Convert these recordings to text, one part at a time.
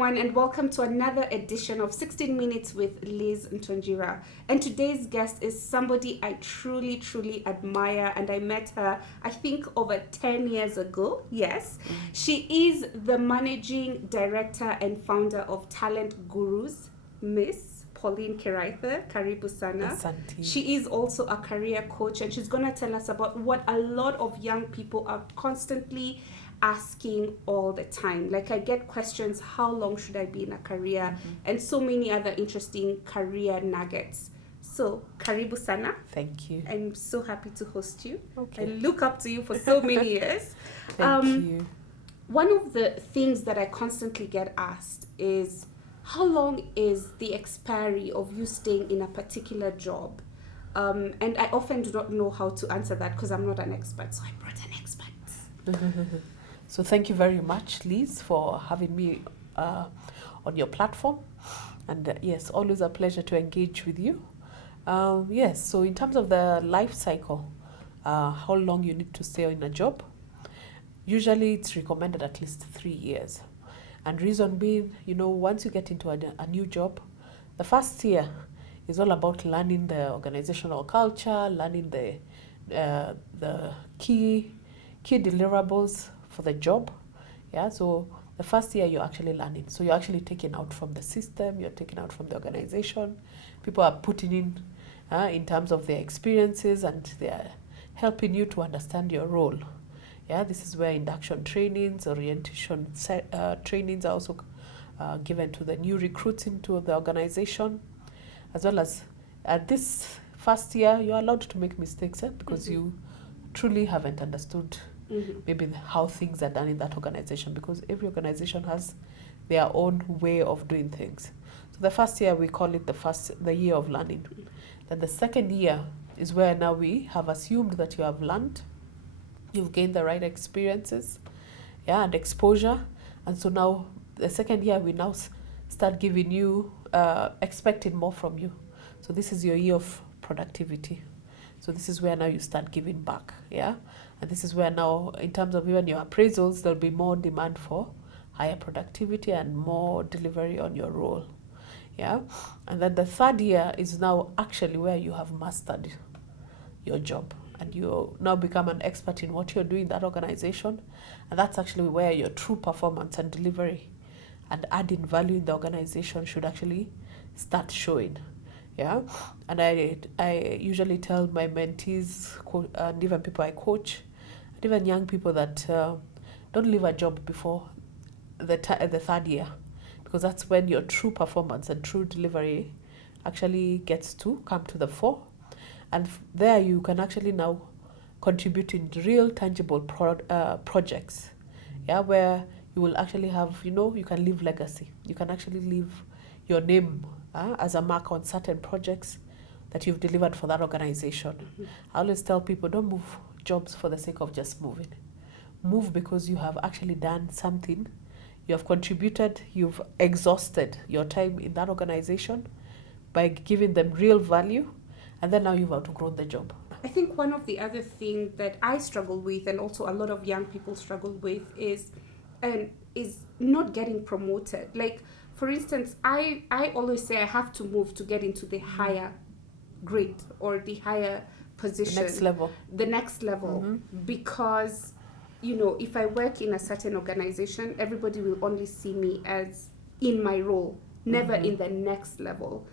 everyone, and welcome to another edition of 16 Minutes with Lizz Ntonjira. And today's guest is somebody I truly, truly admire, and I met her, I think, over 10 years ago. Yes. She is the managing director and founder of Talent Gurus, Miss Pauline Kiraithe. Karibu sana. Asante. She is also a career coach, and she's going to tell us about what a lot of young people are constantly asking all the time. Like, I get questions, how long should I be in a career? And so many other interesting career nuggets. So, karibu sana. Thank you. I'm so happy to host you. Okay. I look up to you for so many years. Thank you. One of the things that I constantly get asked is, how long is the expiry of you staying in a particular job? And I often do not know how to answer that because I'm not an expert. So I brought an expert. So thank you very much, Liz, for having me on your platform. And yes, always a pleasure to engage with you. Yes, so in terms of the life cycle, how long you need to stay in a job, usually it's recommended at least 3 years. And reason being, once you get into a new job, the first year is all about learning the organizational culture, learning the key deliverables for the job. Yeah, so the first year you're actually learning. So you're actually taken out from the system, you're taken out from the organization. People are putting in terms of their experiences, and they're helping you to understand your role. Yeah, this is where induction trainings, orientation trainings are also given to the new recruits into the organization, as well as at this first year, you're allowed to make mistakes because you truly haven't understood maybe how things are done in that organization, because every organization has their own way of doing things. So the first year, we call it the year of learning. Then the second year is where now we have assumed that you have learned, you've gained the right experiences, and exposure. And so now the second year, we now start giving you, expecting more from you. So this is your year of productivity. So this is where now you start giving back, And this is where now, in terms of even your appraisals, there'll be more demand for higher productivity and more delivery on your role, And then the third year is now actually where you have mastered your job, and you now become an expert in what you're doing in that organization. And that's actually where your true performance and delivery and adding value in the organization should actually start showing. And I usually tell my mentees and even people I coach, and even young people, that don't leave a job before the third year, because that's when your true performance and true delivery actually gets to come to the fore. And there you can actually now contribute in real tangible projects, where you will actually have, you can leave legacy. You can actually leave your name as a mark on certain projects that you've delivered for that organization. I always tell people, don't move jobs for the sake of just moving. Move because you have actually done something. You have contributed, you've exhausted your time in that organization by giving them real value, and then now you've outgrown the job. I think one of the other things that I struggle with, and also a lot of young people struggle with, is not getting promoted. Like, for instance, I always say I have to move to get into the higher grade or the higher position. The next level. Because, if I work in a certain organization, everybody will only see me as in my role, never in the next level.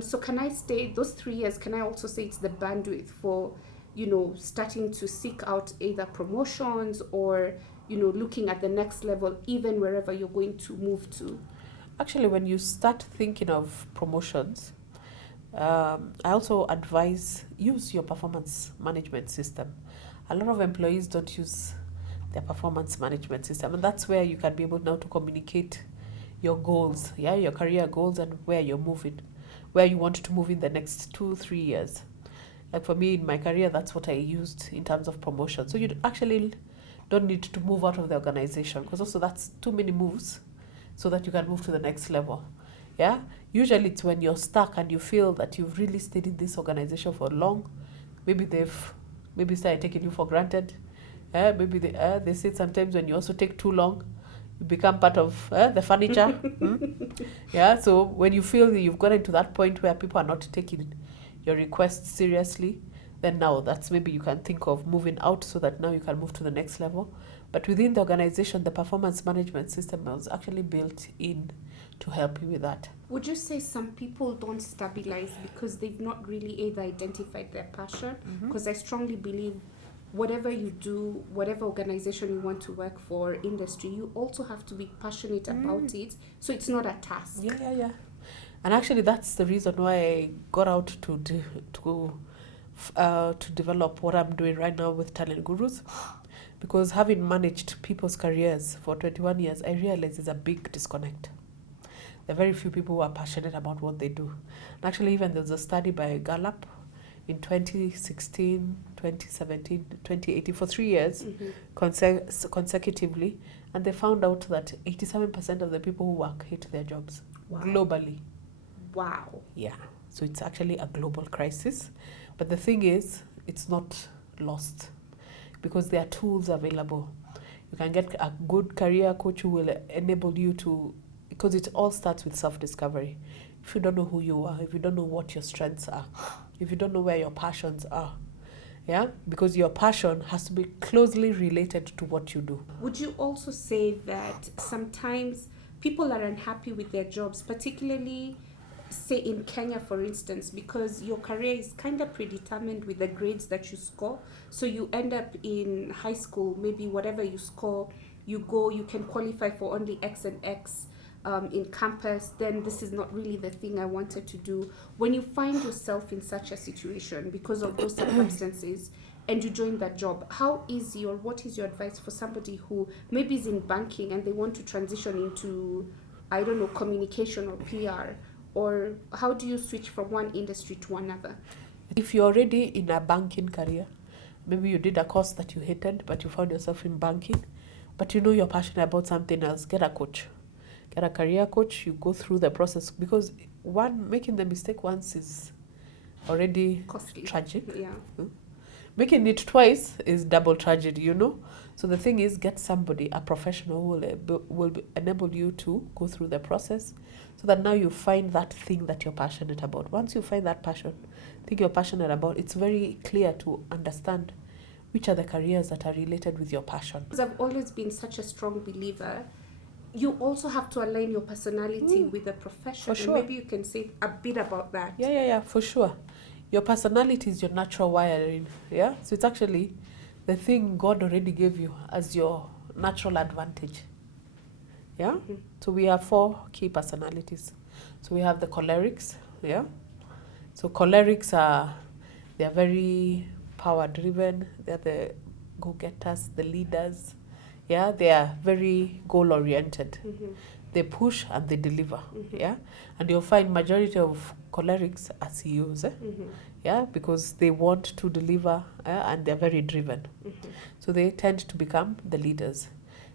So can I stay those 3 years? Can I also say it's the bandwidth for, starting to seek out either promotions or, looking at the next level, even wherever you're going to move to? Actually, when you start thinking of promotions, I also advise use your performance management system. A lot of employees don't use their performance management system, and that's where you can be able now to communicate your goals, your career goals, and where you're moving, where you want to move in the next 2-3 years. Like for me in my career, that's what I used in terms of promotion. So you actually don't need to move out of the organization, because also that's too many moves so that you can move to the next level. Usually it's when you're stuck and you feel that you've really stayed in this organization for long. Maybe they've started taking you for granted. Maybe they say sometimes when you also take too long, you become part of the furniture. Yeah, so when you feel that you've gotten to that point where people are not taking your requests seriously, then now that's maybe you can think of moving out so that now you can move to the next level. But within the organization, the performance management system was actually built in to help you with that. Would you say some people don't stabilize because they've not really either identified their passion? Because I strongly believe whatever you do, whatever organization you want to work for, industry, you also have to be passionate about it, so it's not a task. Yeah. And actually, that's the reason why I got out to develop what I'm doing right now with Talent Gurus. Because having managed people's careers for 21 years, I realized there's a big disconnect. There are very few people who are passionate about what they do. And actually, even there's a study by Gallup in 2016, 2017, 2018, for 3 years consecutively, and they found out that 87% of the people who work hate their jobs globally. Wow. Yeah, so it's actually a global crisis. But the thing is, it's not lost because there are tools available. You can get a good career coach who will enable you to, because it all starts with self-discovery. If you don't know who you are, if you don't know what your strengths are, if you don't know where your passions are, yeah, because your passion has to be closely related to what you do. Would you also say that sometimes people are unhappy with their jobs, particularly say in Kenya, for instance, because your career is kind of predetermined with the grades that you score. So you end up in high school, maybe whatever you score, you can qualify for only X and X in campus, then this is not really the thing I wanted to do. When you find yourself in such a situation because of those circumstances and you join that job, how easy or what is your advice for somebody who maybe is in banking and they want to transition into, I don't know, communication or PR? Or how do you switch from one industry to another? If you're already in a banking career, maybe you did a course that you hated, but you found yourself in banking, but you know you're passionate about something else, get a coach. Get a career coach, you go through the process, because making the mistake once is already costly, tragic. Yeah. Making it twice is double tragedy, you know. So the thing is, get somebody, a professional who will enable you to go through the process, so that now you find that thing that you're passionate about. Once you find that thing you're passionate about, it's very clear to understand which are the careers that are related with your passion. Because I've always been such a strong believer, you also have to align your personality with the profession. For sure. And maybe you can say a bit about that. Yeah, for sure. Your personality is your natural wiring, yeah? So it's actually the thing God already gave you as your natural advantage, yeah? So we have 4 key personalities. So we have the cholerics, yeah? So cholerics they're very power-driven, they're the go-getters, the leaders, yeah? They are very goal-oriented. They push and they deliver, yeah? And you'll find majority of cholerics are CEOs, yeah, because they want to deliver and they're very driven. So they tend to become the leaders.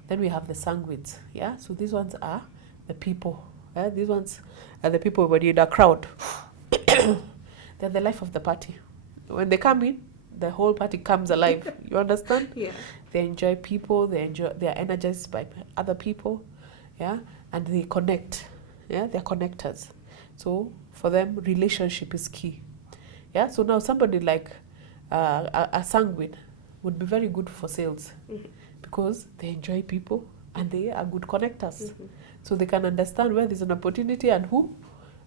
Then we have the sanguines, yeah? So these ones are the people. These ones are the people when you're in a crowd. They're the life of the party. When they come in, the whole party comes alive. You understand? Yeah. They enjoy people, they are energized by other people, yeah, and they connect, yeah, they're connectors. So for them, relationship is key, yeah. So now somebody like a sanguine would be very good for sales because they enjoy people and they are good connectors. So they can understand where there's an opportunity and who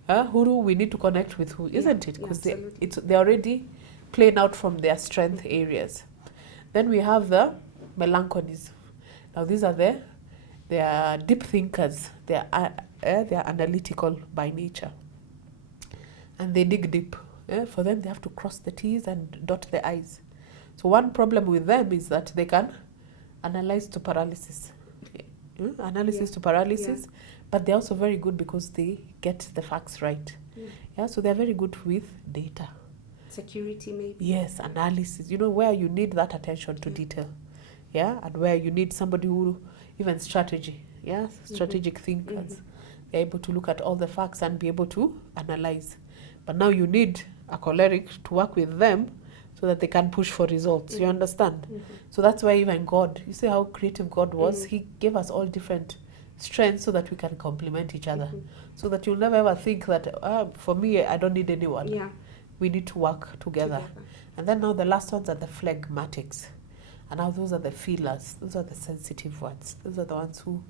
do we need to connect with who, isn't it? Because they're already playing out from their strength areas. Then we have the melancholies. Now these are they are deep thinkers. They are analytical by nature, and they dig deep. For them, they have to cross the T's and dot the I's. So one problem with them is that they can analyze to paralysis. To paralysis, but they're also very good because they get the facts right. Yeah, so they're very good with data. Security, maybe. Yes, analysis. You know, where you need that attention to detail. Yeah, and where you need somebody who, even strategy. Yeah, strategic thinkers. They're able to look at all the facts and be able to analyze. But now you need a choleric to work with them so that they can push for results. You understand? So that's why even God, you see how creative God was? He gave us all different strengths so that we can complement each other. So that you'll never ever think that, for me, I don't need anyone. Yeah. We need to work together. And then now the last ones are the phlegmatics. And now those are the feelers. Those are the sensitive ones. Those are the ones who,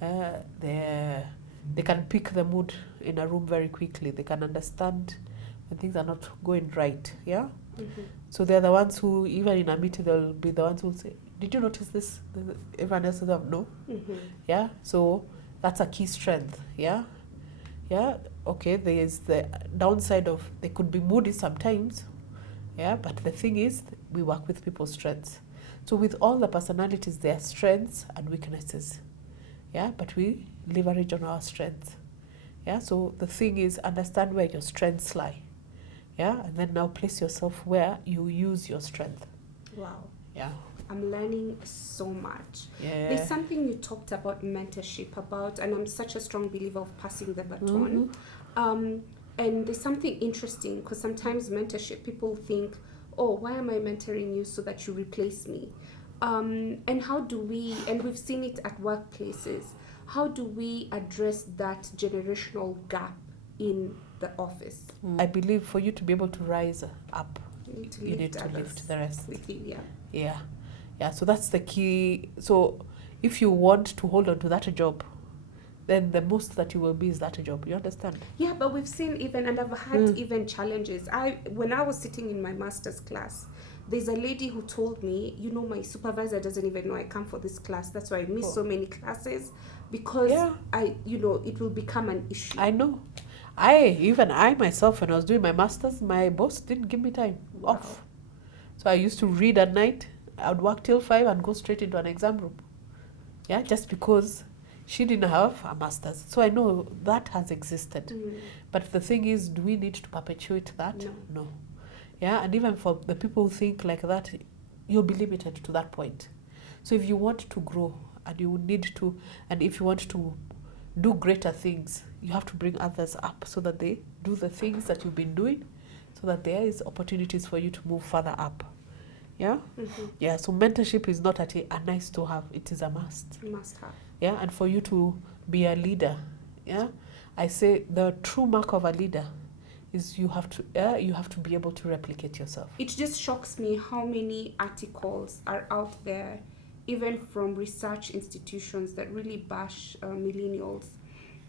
they can pick the mood in a room very quickly. They can understand when things are not going right. Yeah? So they're the ones who, even in a meeting, they'll be the ones who will say, did you notice this? Everyone else will have no. Yeah? So that's a key strength. Yeah? Yeah? Okay, there is the downside of they could be moody sometimes. Yeah? But the thing is, we work with people's strengths. So with all the personalities, there are strengths and weaknesses. Yeah? But we leverage on our strengths. Yeah? So the thing is, understand where your strengths lie. Yeah? And then now place yourself where you use your strength. Wow. Yeah. I'm learning so much. Yeah. There's something you talked about mentorship about, and I'm such a strong believer of passing the baton. And there's something interesting, because sometimes mentorship, people think, oh, why am I mentoring you so that you replace me? And how do we, and we've seen it at workplaces, how do we address that generational gap in the office? I believe for you to be able to rise up, You need to you need to lift the rest. with you, yeah. Yeah. Yeah, so that's the key. So if you want to hold on to that job, then the most that you will be is that job. You understand? Yeah, but we've seen even, and I've had even challenges. When I was sitting in my master's class, there's a lady who told me, you know, my supervisor doesn't even know I come for this class. That's why I miss so many classes, because it will become an issue. I know. I myself, when I was doing my master's, my boss didn't give me time off. So I used to read at night. I would work till 5 and go straight into an exam room. Yeah, just because she didn't have a master's. So I know that has existed. But the thing is, do we need to perpetuate that? No. Yeah, and even for the people who think like that, you'll be limited to that point. So if you want to grow, and you need to, and if you want to do greater things, you have to bring others up so that they do the things that you've been doing, so that there is opportunities for you to move further up. Yeah? Yeah, so mentorship is not a nice to have, it is a must. Must have. Yeah, and for you to be a leader, yeah, I say the true mark of a leader is you have to be able to replicate yourself. It just shocks me how many articles are out there, even from research institutions, that really bash millennials.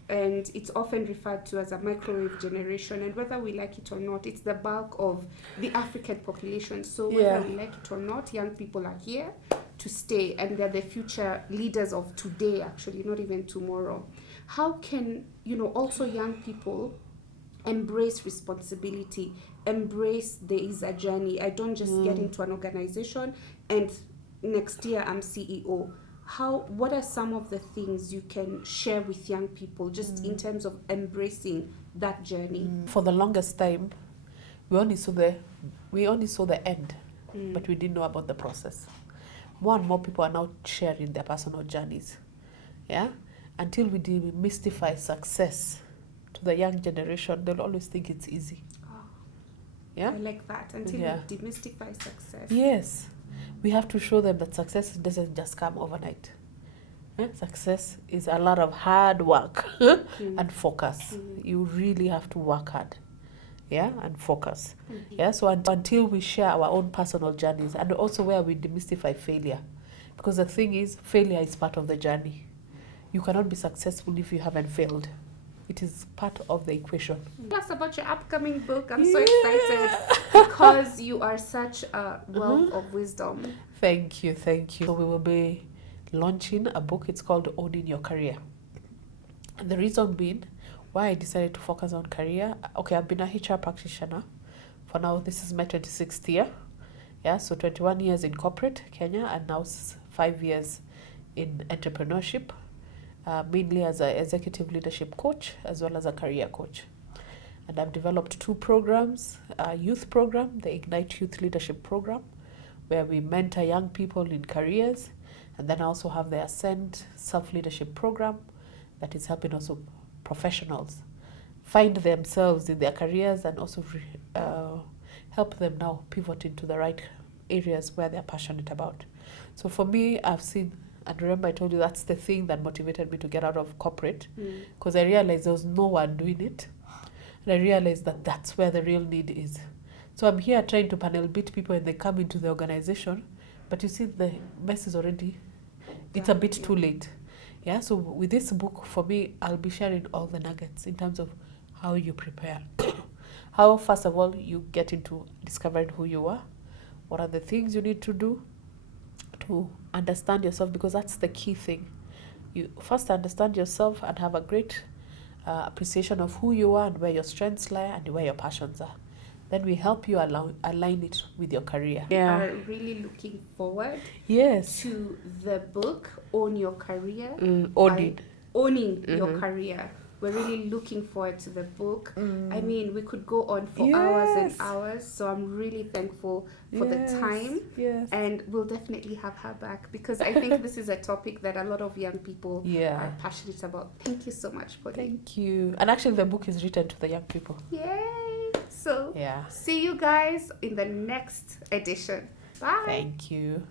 And it's often referred to as a microwave generation. And whether we like it or not, it's the bulk of the African population. So whether we like it or not, young people are here to stay. And they're the future leaders of today, actually, not even tomorrow. How can, also young people embrace responsibility, embrace there is a journey? I don't just get into an organization and next year I'm CEO. What are some of the things you can share with young people just in terms of embracing that journey? For the longest time, we only saw the end, but we didn't know about the process. More and more people are now sharing their personal journeys. Yeah? Until we demystify success to the young generation, they'll always think it's easy. Yeah? I like that. Until we demystify success. Yes. We have to show them that success doesn't just come overnight. Success is a lot of hard work and focus. You really have to work hard, and focus. Yeah, so until we share our own personal journeys, and also where we demystify failure, because the thing is, failure is part of the journey. You cannot be successful if you haven't failed. It is part of the equation. Tell us about your upcoming book. I'm so excited because you are such a wealth of wisdom. Thank you. So we will be launching a book. It's called Owning Your Career. And the reason being why I decided to focus on career, I've been a HR practitioner. For now, this is my 26th year. Yeah, so 21 years in corporate Kenya and now 5 years in entrepreneurship. Mainly as an executive leadership coach as well as a career coach. And I've developed 2 programs, a youth program, the Ignite Youth Leadership Program, where we mentor young people in careers. And then I also have the Ascend Self-Leadership Program that is helping also professionals find themselves in their careers and also help them now pivot into the right areas where they're passionate about. So for me, I've seen And remember, I told you that's the thing that motivated me to get out of corporate, Mm. because I realized there was no one doing it. And I realized that that's where the real need is. So I'm here trying to panel beat people when they come into the organization, but you see the mess is already, it's a bit too late. Yeah, so with this book, for me, I'll be sharing all the nuggets in terms of how you prepare. How, first of all, you get into discovering who you are. What are the things you need to do to understand yourself, because that's the key thing. You first understand yourself and have a great appreciation of who you are and where your strengths lie and where your passions are. Then we help you align it with your career. Are really looking forward Yes. to the book Own Your Career. Owning Your Career. We're really looking forward to the book. Mm. I mean, we could go on for hours and hours, so I'm really thankful for the time. Yes. And we'll definitely have her back, because I think this is a topic that a lot of young people are passionate about. Thank you so much, Pauline. Thank you. And actually, the book is written to the young people. Yay! So, see you guys in the next edition. Bye. Thank you.